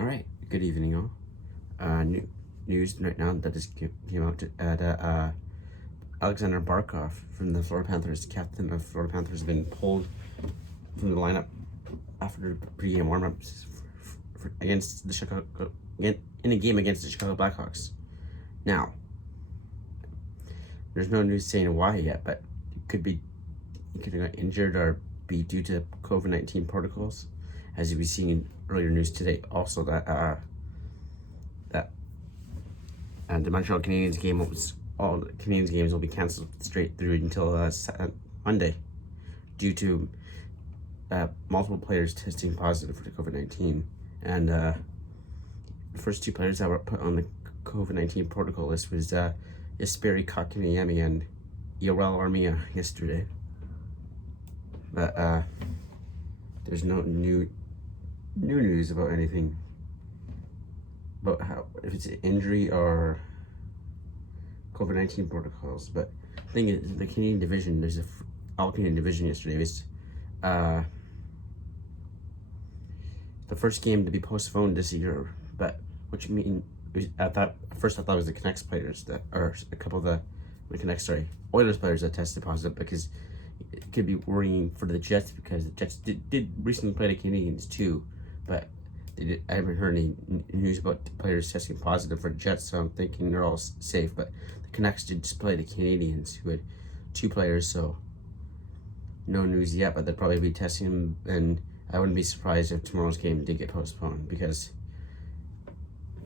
All right, good evening, all. News right now that just came out that Aleksander Barkov from the Florida Panthers, captain of Florida Panthers, has been pulled from the lineup after pregame warmups against the Chicago in a game against the Chicago Blackhawks. Now, there's no news saying why yet, but he could have got injured or be due to COVID-19 protocols, as you've seen in earlier news today. Also, that the Montreal Canadiens game all the Canadiens games will be canceled straight through until Monday, due to multiple players testing positive for the COVID-19, and the first two players that were put on the COVID-19 protocol list was Jesperi Kotkaniemi and Yoel Armia yesterday. But there's no new news about anything about how, if it's an injury or COVID-19 protocols. But the thing is, the Canadian division, there's a all Canadian division yesterday. It was the first game to be postponed this year, but which mean I thought it was the Canucks players that, or a couple of the Oilers players that tested positive, because it could be worrying for the Jets, because the Jets did recently play the Canadiens too, but I haven't heard any news about the players testing positive for the Jets, so I'm thinking they're all safe. But the Canucks did just play the Canadiens, who had two players, so no news yet, but they'll probably be testing them, and I wouldn't be surprised if tomorrow's game did get postponed, because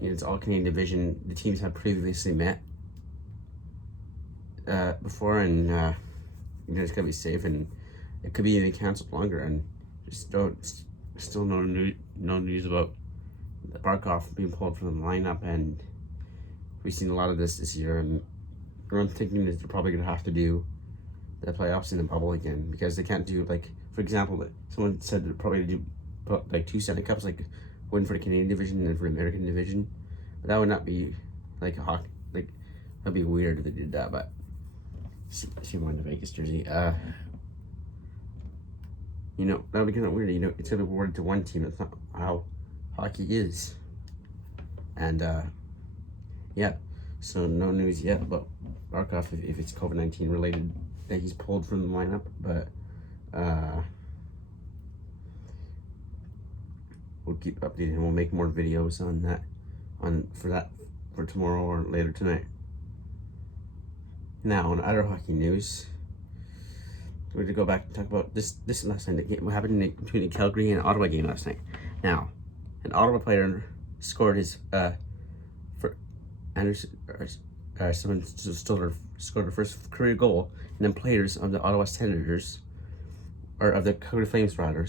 it's all Canadian division. The teams have previously met before, and it's gonna be safe, and it could be even canceled longer. And still no news about Barkov being pulled from the lineup, and we've seen a lot of this year. And what I'm thinking is they're probably gonna have to do the playoffs in a bubble again, because they can't do, like, for example, someone said they're probably do like two Stanley Cups, like one for the Canadian division and then for the American division. But that would not be like a hockey, like, that'd be weird if they did that. But see one in the Vegas jersey. That would be kind of weird. It's gonna be awarded to one team. That's not how hockey is. And yeah, so no news yet about Barkov if it's COVID-19 related that he's pulled from the lineup. But we'll keep updating, and we'll make more videos on that, for tomorrow or later tonight. Now, on other hockey news, we're going to go back and talk about this last night. What happened between the Calgary and Ottawa game last night. Now, an Ottawa player scored his someone scored the first career goal, and then players of the Ottawa Senators, or of the Calgary Flames rather,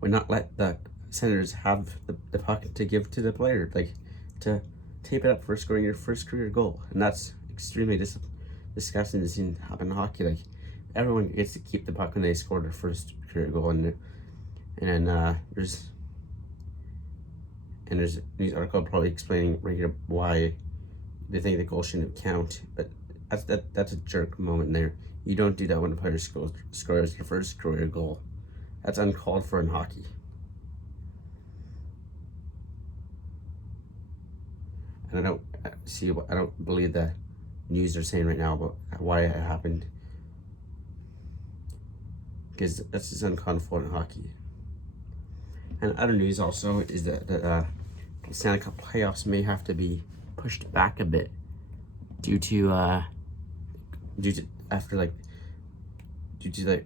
would not let the Senators have the puck to give to the player, like, to tape it up for scoring your first career goal. And that's extremely disgusting to see happen in hockey. Like, everyone gets to keep the puck when they score their first career goal, and then there's a news article probably explaining right here why they think the goal shouldn't count. But that's a jerk moment there. You don't do that when a player scores your first career goal. That's uncalled for in hockey. And I don't believe the news they're saying right now about why it happened, because that's just uncalled for in hockey. And other news also is that the Stanley Cup playoffs may have to be pushed back a bit due to the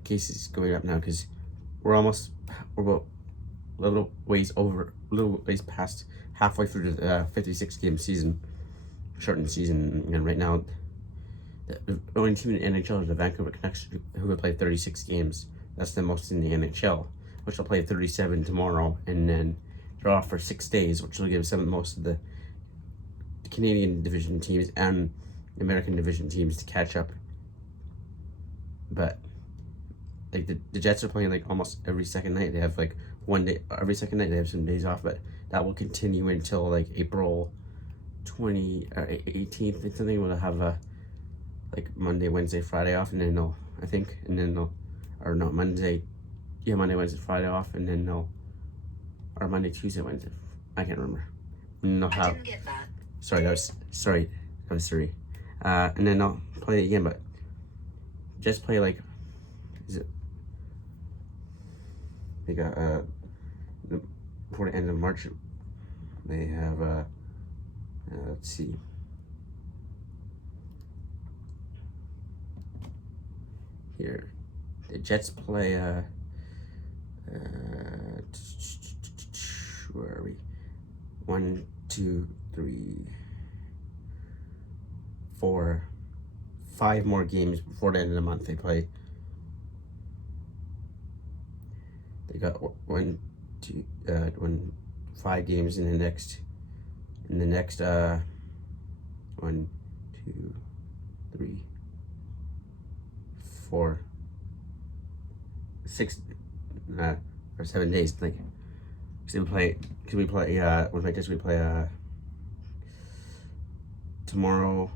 cases going up now, because we're about a little ways past halfway through the 56 game season, shortened season. And right now the only team in the NHL is the Vancouver Canucks, who will play 36 games. That's the most in the NHL, which will play 37 tomorrow, and then they're off for 6 days, which will give most of the Canadian division teams and American division teams to catch up. But like the Jets are playing like almost every second night. They have like one day every second night. They have some days off, but that will continue until like April 20 or 18th. I think we'll have like Monday, Wednesday, Friday off, and then Monday, Wednesday, Friday off, and then Monday, Tuesday, Wednesday, I can't remember. No, how? I didn't get that. Sorry, that was Surrey. And then I'll play it again, but just play like, is it? They got before the end of March, they have let's see. Here, the Jets play where are we? 1, 2, 3, 4, 5 more games before the end of the month. They play. They got 5 games in the next. 1, 2, 3, 4, 6 or 7 days. Like, we play tomorrow,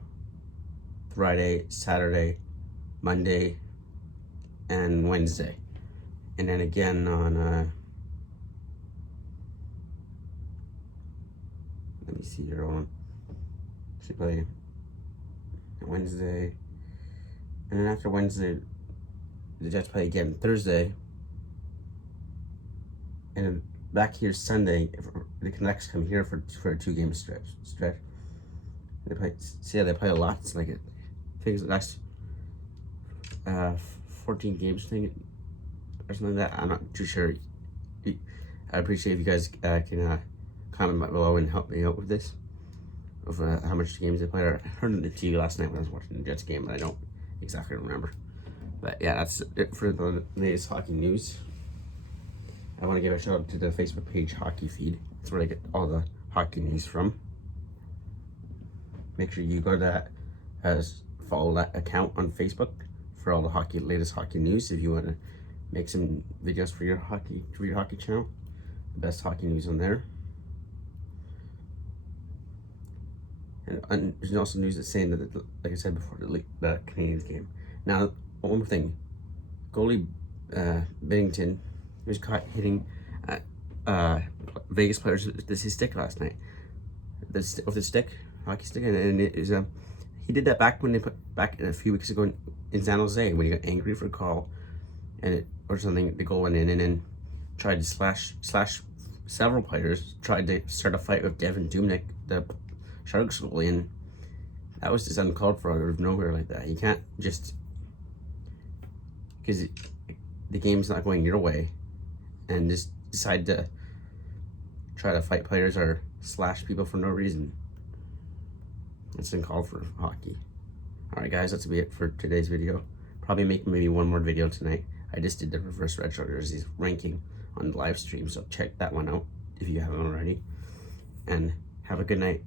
Friday, Saturday, Monday, and Wednesday, and then again on let me see here on. So we play Wednesday, and then after Wednesday, the Jets play again Thursday, and then back here Sunday. The Canucks come here for a 2-game stretch. They play. See, they play a lot. It's like I think it's the next 14 games thing or something like that. I'm not too sure. I appreciate if you guys can comment below and help me out with this, of how much games they played. I heard on the TV last night when I was watching the Jets game, but I don't exactly remember. But yeah, that's it for the latest hockey news. I want to give a shout out to the Facebook page Hockey Feed. That's where I get all the hockey news from. Make sure you go to that, follow that account on Facebook for all the latest hockey news. If you want to make some videos for your hockey channel, the best hockey news on there. And there's also news that's saying that, like I said before, the Canadiens game. Now, one more thing, goalie Binnington was caught hitting Vegas players with his stick last night. With the stick, hockey stick, and it is he did that back a few weeks ago in San Jose when he got angry for a call, and or something. The goal went in, and then tried to slash several players. Tried to start a fight with Devin Dubnyk, the Sharks goalie, and that was just uncalled for out of nowhere like that. You can't just, because the game's not going your way, and just decide to try to fight players or slash people for no reason. It's uncalled for hockey. Alright guys, that's it for today's video. Probably make maybe one more video tonight. I just did the reverse retro jerseys ranking on the live stream, so check that one out if you haven't already. And have a good night.